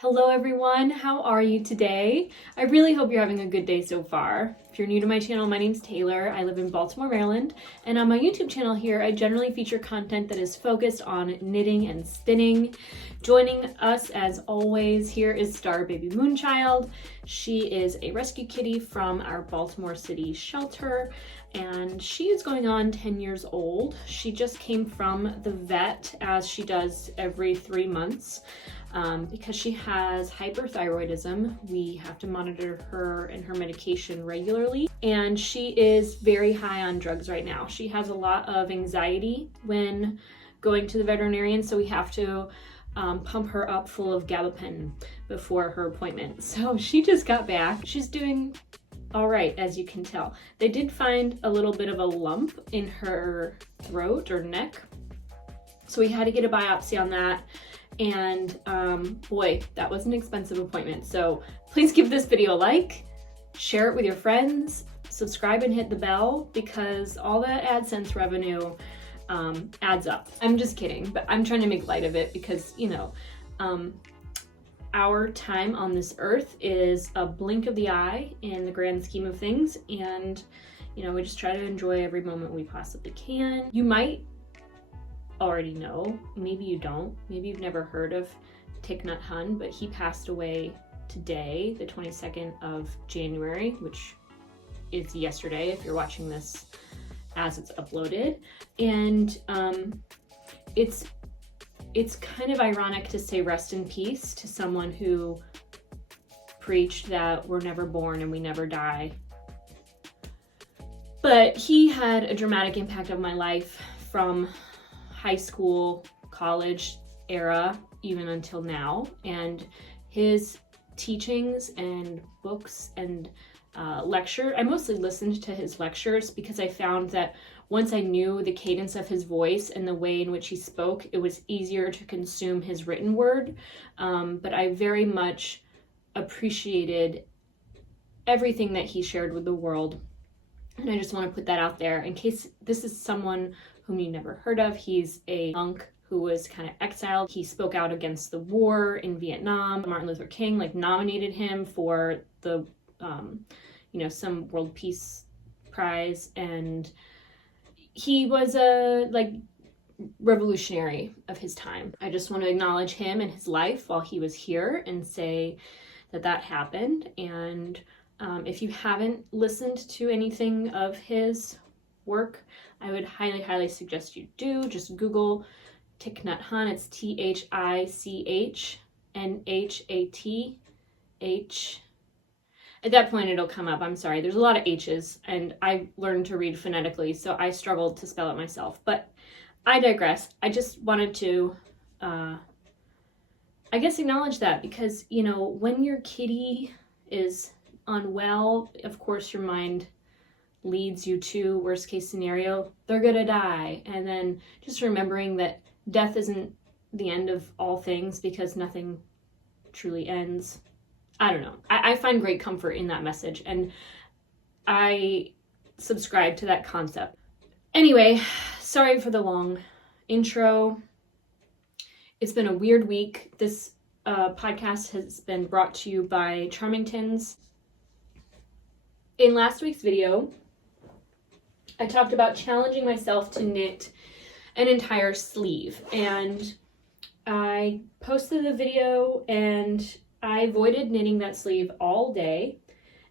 Hello everyone, how are you today? I really hope you're having a good day so far. If you're new to my channel, my name's Taylor. I live in Baltimore, Maryland, and on my YouTube channel here, I generally feature content that is focused on knitting and spinning. Joining us as always here is Starbabymoonchild. She is a rescue kitty from our Baltimore City shelter, and she is going on 10 years old. She just came from the vet, as she does every 3 months. Because she has hyperthyroidism, we have to monitor her and her medication regularly, and she is very high on drugs right now. She has a lot of anxiety when going to the veterinarian, so we have to pump her up full of gabapentin before her appointment. So she just got back. She's doing all right, as you can tell. They did find a little bit of a lump in her throat or neck, so we had to get a biopsy on that. And boy, that was an expensive appointment. So please give this video a like, share it with your friends, subscribe and hit the bell, because all that AdSense revenue adds up. I'm just kidding, but I'm trying to make light of it because, you know, our time on this earth is a blink of the eye in the grand scheme of things. And, you know, we just try to enjoy every moment we possibly can. You might already know, maybe you don't, maybe you've never heard of Thich Nhat Hanh, but he passed away today, the 22nd of January, which is yesterday if you're watching this as it's uploaded. And it's kind of ironic to say rest in peace to someone who preached that we're never born and we never die. But he had a dramatic impact on my life from high school, college era, even until now. And his teachings and books and I mostly listened to his lectures because I found that once I knew the cadence of his voice and the way in which he spoke, it was easier to consume his written word. But I very much appreciated everything that he shared with the world. And I just want to put that out there in case this is someone whom you never heard of. He's a monk who was kind of exiled. He spoke out against the war in Vietnam. Martin Luther King nominated him for the, some World Peace Prize, and he was a revolutionary of his time. I just want to acknowledge him and his life while he was here and say that happened. And if you haven't listened to anything of his work, I would highly, highly suggest you do. Just Google Thich Nhat Hanh. It's THICHNHATH. At that point, it'll come up. I'm sorry. There's a lot of H's, and I learned to read phonetically, so I struggled to spell it myself. But I digress. I just wanted to, acknowledge that because, you know, when your kitty is unwell, of course, your mind leads you to worst case scenario, they're gonna die. And then just remembering that death isn't the end of all things because nothing truly ends. I don't know. I find great comfort in that message, and I subscribe to that concept. Anyway, sorry for the long intro. It's been a weird week. This podcast has been brought to you by Charmingtons. In last week's video, I talked about challenging myself to knit an entire sleeve, and I posted the video and I avoided knitting that sleeve all day.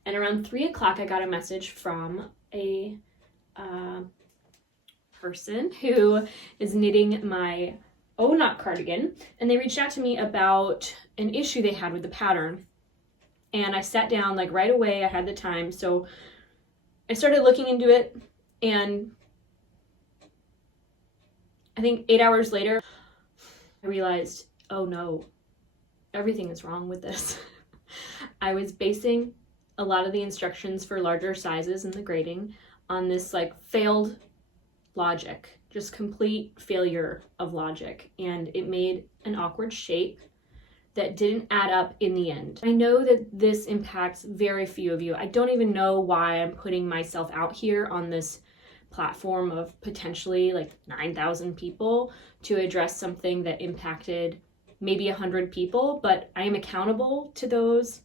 And around 3 o'clock, I got a message from a person who is knitting my knot cardigan, and they reached out to me about an issue they had with the pattern. And I sat down right away. I had the time, so I started looking into it. And I think 8 hours later, I realized, oh no, everything is wrong with this. I was basing a lot of the instructions for larger sizes and the grading on this failed logic, just complete failure of logic. And it made an awkward shape that didn't add up in the end. I know that this impacts very few of you. I don't even know why I'm putting myself out here on this platform of potentially 9,000 people to address something that impacted maybe 100 people, but I am accountable to those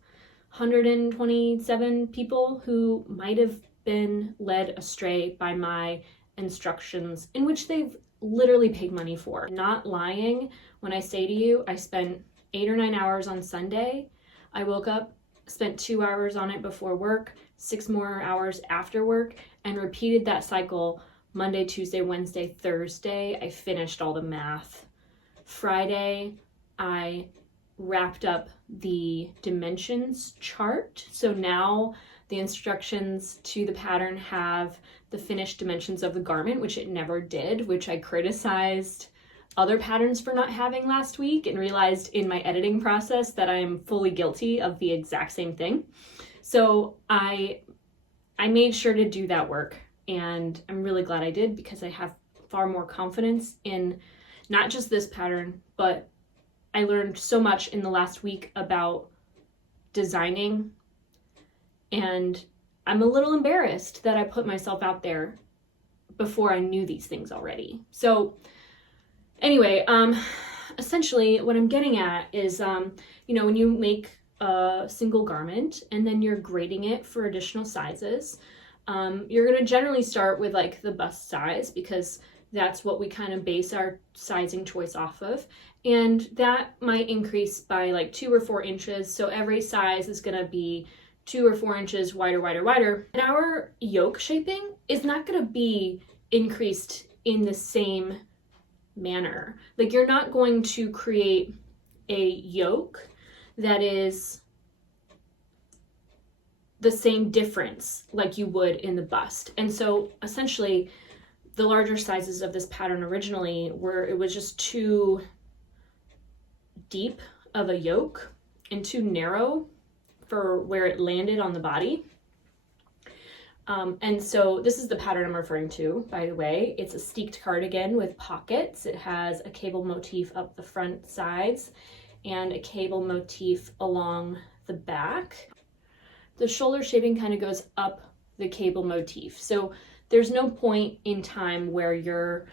127 people who might have been led astray by my instructions, in which they've literally paid money for. Not lying when I say to you, I spent 8 or 9 hours on Sunday. I woke up, spent 2 hours on it before work, 6 more hours after work, and repeated that cycle Monday, Tuesday, Wednesday, Thursday. I finished all the math. Friday, I wrapped up the dimensions chart. So now the instructions to the pattern have the finished dimensions of the garment, which it never did, which I criticized other patterns for not having last week, and realized in my editing process that I am fully guilty of the exact same thing. So I made sure to do that work, and I'm really glad I did, because I have far more confidence in not just this pattern, but I learned so much in the last week about designing, and I'm a little embarrassed that I put myself out there before I knew these things already. So anyway, essentially what I'm getting at is, when you make a single garment and then you're grading it for additional sizes, you're going to generally start with like the bust size, because that's what we kind of base our sizing choice off of. And that might increase by like 2 or 4 inches. So every size is going to be 2 or 4 inches wider, wider, wider. And our yoke shaping is not going to be increased in the same manner. Like, you're not going to create a yoke that is the same difference like you would in the bust. And so essentially the larger sizes of this pattern originally it was just too deep of a yoke and too narrow for where it landed on the body. And so this is the pattern I'm referring to, by the way. It's a steeked cardigan with pockets. It has a cable motif up the front sides and a cable motif along the back. The shoulder shaping kind of goes up the cable motif. So there's no point in time where you're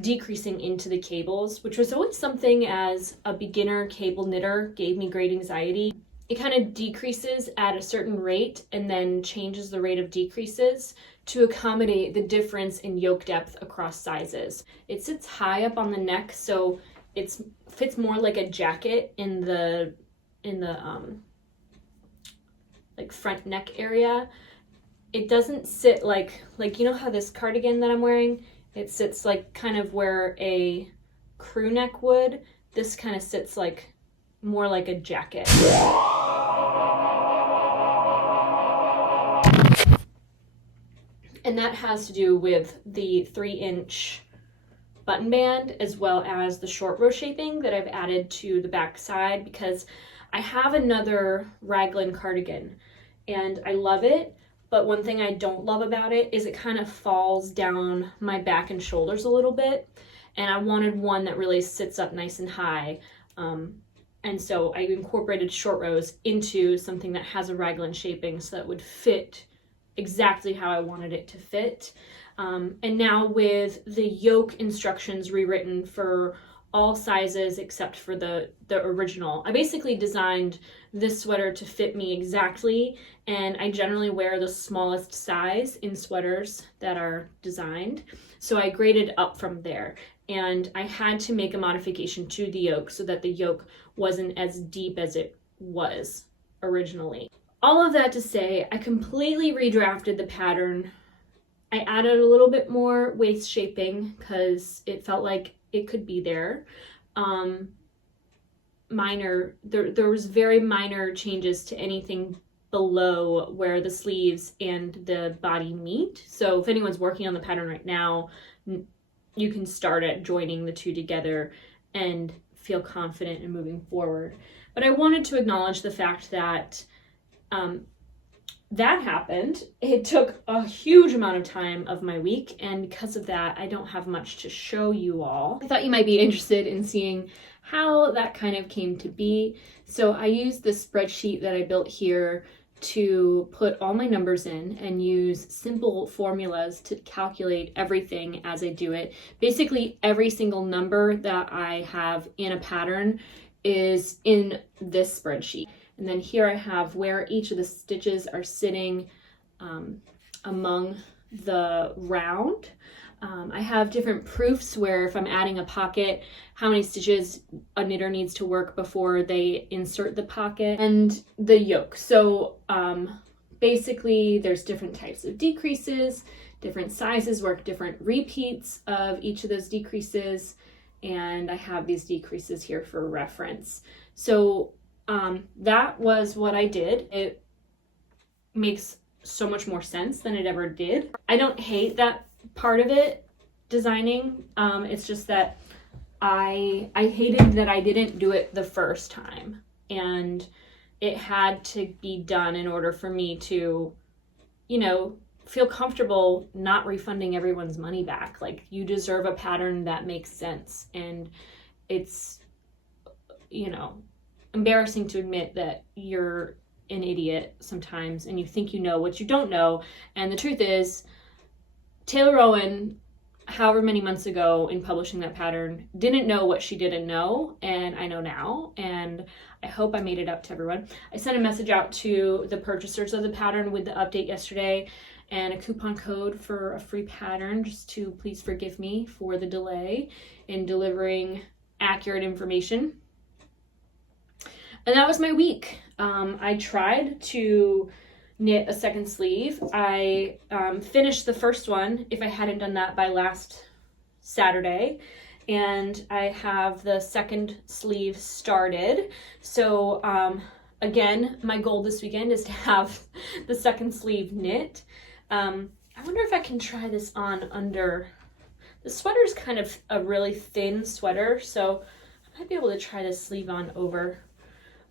decreasing into the cables, which was always something as a beginner cable knitter gave me great anxiety. It kind of decreases at a certain rate and then changes the rate of decreases to accommodate the difference in yoke depth across sizes. It sits high up on the neck, so it fits more like a jacket in the like front neck area. It doesn't sit like you know how this cardigan that I'm wearing, it sits like kind of where a crew neck would. This kind of sits like more like a jacket. And that has to do with the 3-inch button band, as well as the short row shaping that I've added to the back side, because I have another raglan cardigan and I love it. But one thing I don't love about it is it kind of falls down my back and shoulders a little bit. And I wanted one that really sits up nice and high. And so I incorporated short rows into something that has a raglan shaping so that would fit exactly how I wanted it to fit. And now with the yoke instructions rewritten for all sizes except for the original, I basically designed this sweater to fit me exactly, and I generally wear the smallest size in sweaters that are designed. So I graded up from there, and I had to make a modification to the yoke so that the yoke wasn't as deep as it was originally. All of that to say, I completely redrafted the pattern. I added a little bit more waist shaping because it felt like it could be there. There was very minor changes to anything below where the sleeves and the body meet. So if anyone's working on the pattern right now, you can start at joining the two together and feel confident in moving forward. But I wanted to acknowledge the fact that that happened. It took a huge amount of time of my week, and because of that, I don't have much to show you all. I thought you might be interested in seeing how that kind of came to be. So I used the spreadsheet that I built here to put all my numbers in and use simple formulas to calculate everything as I do it. Basically, every single number that I have in a pattern is in this spreadsheet. And then here I have where each of the stitches are sitting among the round. I have different proofs where if I'm adding a pocket, how many stitches a knitter needs to work before they insert the pocket, and the yoke. So basically there's different types of decreases, different sizes work different repeats of each of those decreases, and I have these decreases here for reference. So that was what I did. It makes so much more sense than it ever did. I don't hate that part of it, designing. It's just that I hated that I didn't do it the first time, and it had to be done in order for me to, you know, feel comfortable not refunding everyone's money back. Like, you deserve a pattern that makes sense, and it's, you know, embarrassing to admit that you're an idiot sometimes and you think you know what you don't know. And the truth is, Taylor Owen, however many months ago in publishing that pattern, didn't know what she didn't know, and I know now, and I hope I made it up to everyone. I sent a message out to the purchasers of the pattern with the update yesterday and a coupon code for a free pattern, just to please forgive me for the delay in delivering accurate information. And that was my week. I tried to knit a second sleeve. I finished the first one, if I hadn't done that by last Saturday, and I have the second sleeve started. So again, my goal this weekend is to have the second sleeve knit. I wonder if I can try this on under. The sweater's kind of a really thin sweater, so I might be able to try this sleeve on over.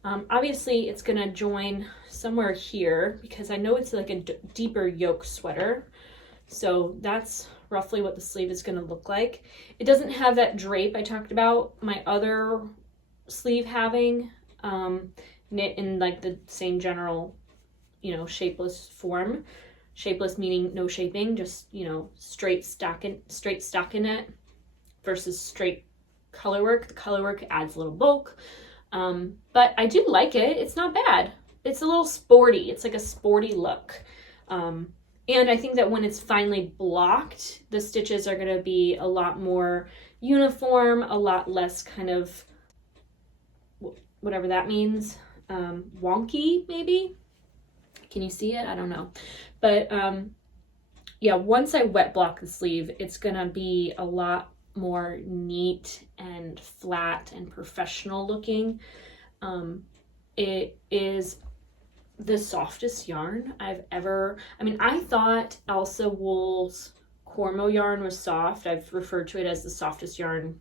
Obviously it's gonna join somewhere here because I know it's like a deeper yoke sweater. So that's roughly what the sleeve is gonna look like. It doesn't have that drape I talked about my other sleeve having, knit in like the same general, you know, shapeless form. Shapeless meaning no shaping, just, you know, straight stockinette versus straight colorwork. The colorwork adds a little bulk. But I do like it. It's not bad. It's a little sporty. It's like a sporty look. And I think that when it's finally blocked, the stitches are going to be a lot more uniform, a lot less kind of, whatever that means, wonky maybe. Can you see it? I don't know. But yeah, once I wet block the sleeve, it's going to be a lot more neat and flat and professional looking. It is the softest yarn I've ever, I mean, I thought Elsa Wool's Cormo yarn was soft. I've referred to it as the softest yarn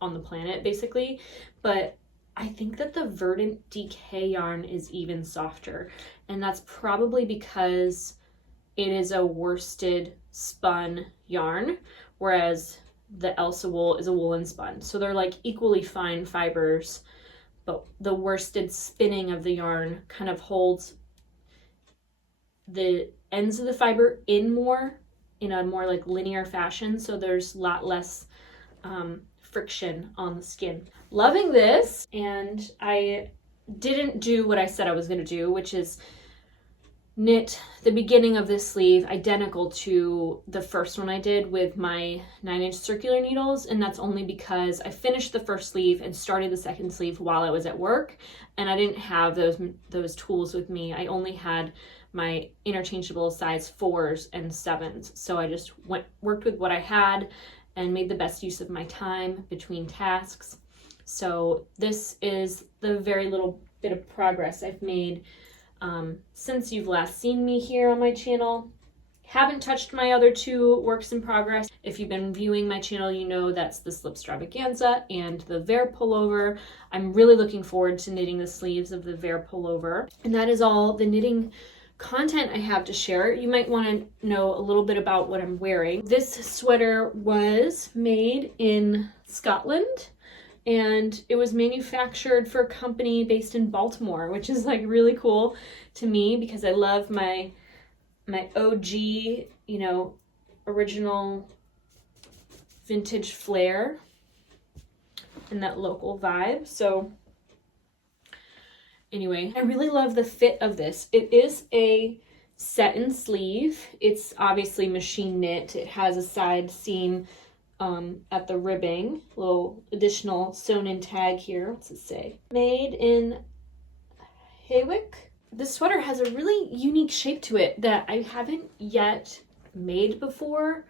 on the planet, basically, but I think that the Verdant DK yarn is even softer, and that's probably because it is a worsted spun yarn, whereas the Elsa wool is a woolen spun. So they're like equally fine fibers, but the worsted spinning of the yarn kind of holds the ends of the fiber in more, in a more like linear fashion. So there's a lot less friction on the skin. Loving this, and I didn't do what I said I was gonna do, which is knit the beginning of this sleeve identical to the first one I did with my 9-inch circular needles, and that's only because I finished the first sleeve and started the second sleeve while I was at work, and I didn't have those tools with me. I only had my interchangeable size 4s and 7s, so I just worked with what I had and made the best use of my time between tasks. So this is the very little bit of progress I've made since you've last seen me here on my channel. Haven't touched my other two works in progress. If you've been viewing my channel, you know that's the Slip Stravaganza and the Vare Pullover. I'm really looking forward to knitting the sleeves of the Vare Pullover. And that is all the knitting content I have to share. You might want to know a little bit about what I'm wearing. This sweater was made in Scotland and it was manufactured for a company based in Baltimore, which is like really cool to me because I love my OG, you know, original vintage flair and that local vibe. So anyway, I really love the fit of this. It is a set in sleeve. It's obviously machine knit. It has a side seam at the ribbing, little additional sewn in tag here. What's it say? Made in Hawick. This sweater has a really unique shape to it that I haven't yet made before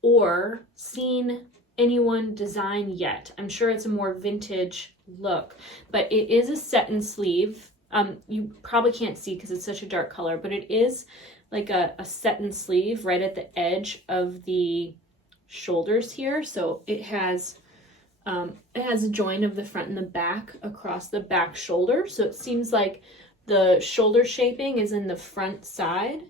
or seen anyone design yet. I'm sure it's a more vintage look, but it is a set in sleeve. You probably can't see because it's such a dark color, but it is like a set in sleeve right at the edge of the shoulders here. So it has a join of the front and the back across the back shoulder. So it seems like the shoulder shaping is in the front side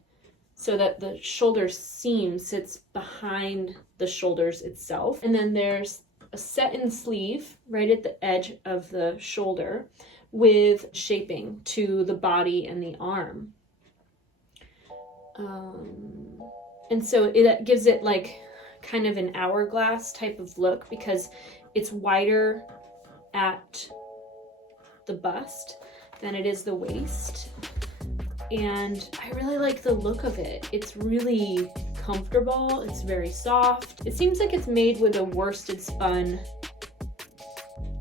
so that the shoulder seam sits behind the shoulders itself. And then there's a set in sleeve right at the edge of the shoulder with shaping to the body and the arm. And so it gives it like kind of an hourglass type of look because it's wider at the bust than it is the waist. And I really like the look of it. It's really comfortable. It's very soft. It seems like it's made with a worsted spun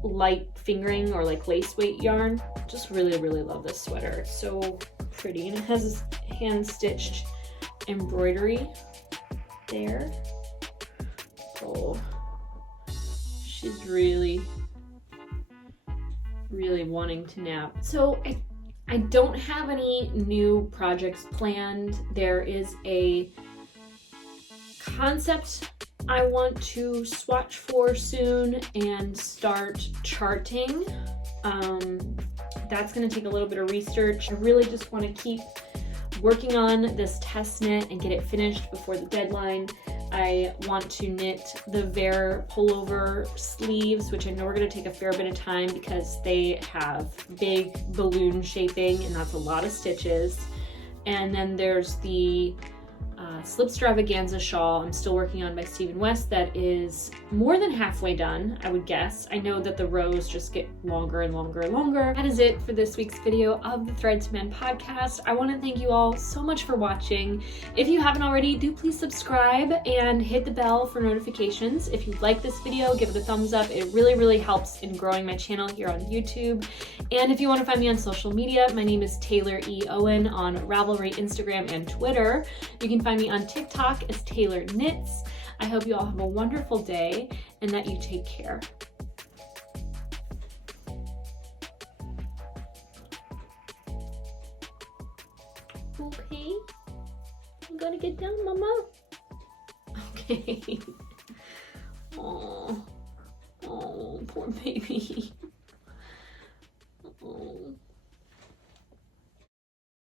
light fingering or like lace weight yarn. Just really, really love this sweater. It's so pretty, and it has this hand stitched embroidery there. Oh, she's really, really wanting to nap. So I don't have any new projects planned. There is a concept I want to swatch for soon and start charting. That's gonna take a little bit of research. I really just wanna keep working on this test knit and get it finished before the deadline. I want to knit the Gr8 pullover sleeves, which I know are going to take a fair bit of time because they have big balloon shaping and that's a lot of stitches. And then there's the Slipstravaganza shawl I'm still working on by Stephen West that is more than halfway done, I would guess. I know that the rows just get longer and longer and longer. That is it for this week's video of the Thread to Mend podcast. I want to thank you all so much for watching. If you haven't already, do please subscribe and hit the bell for notifications. If you like this video, give it a thumbs up. It really, really helps in growing my channel here on YouTube. And if you want to find me on social media, my name is Taylor E. Owen on Ravelry, Instagram, and Twitter. You can find me on TikTok as Taylor Knits. I hope you all have a wonderful day and that you take care. Okay, I'm gonna get down, Mama. Okay. Oh, poor baby.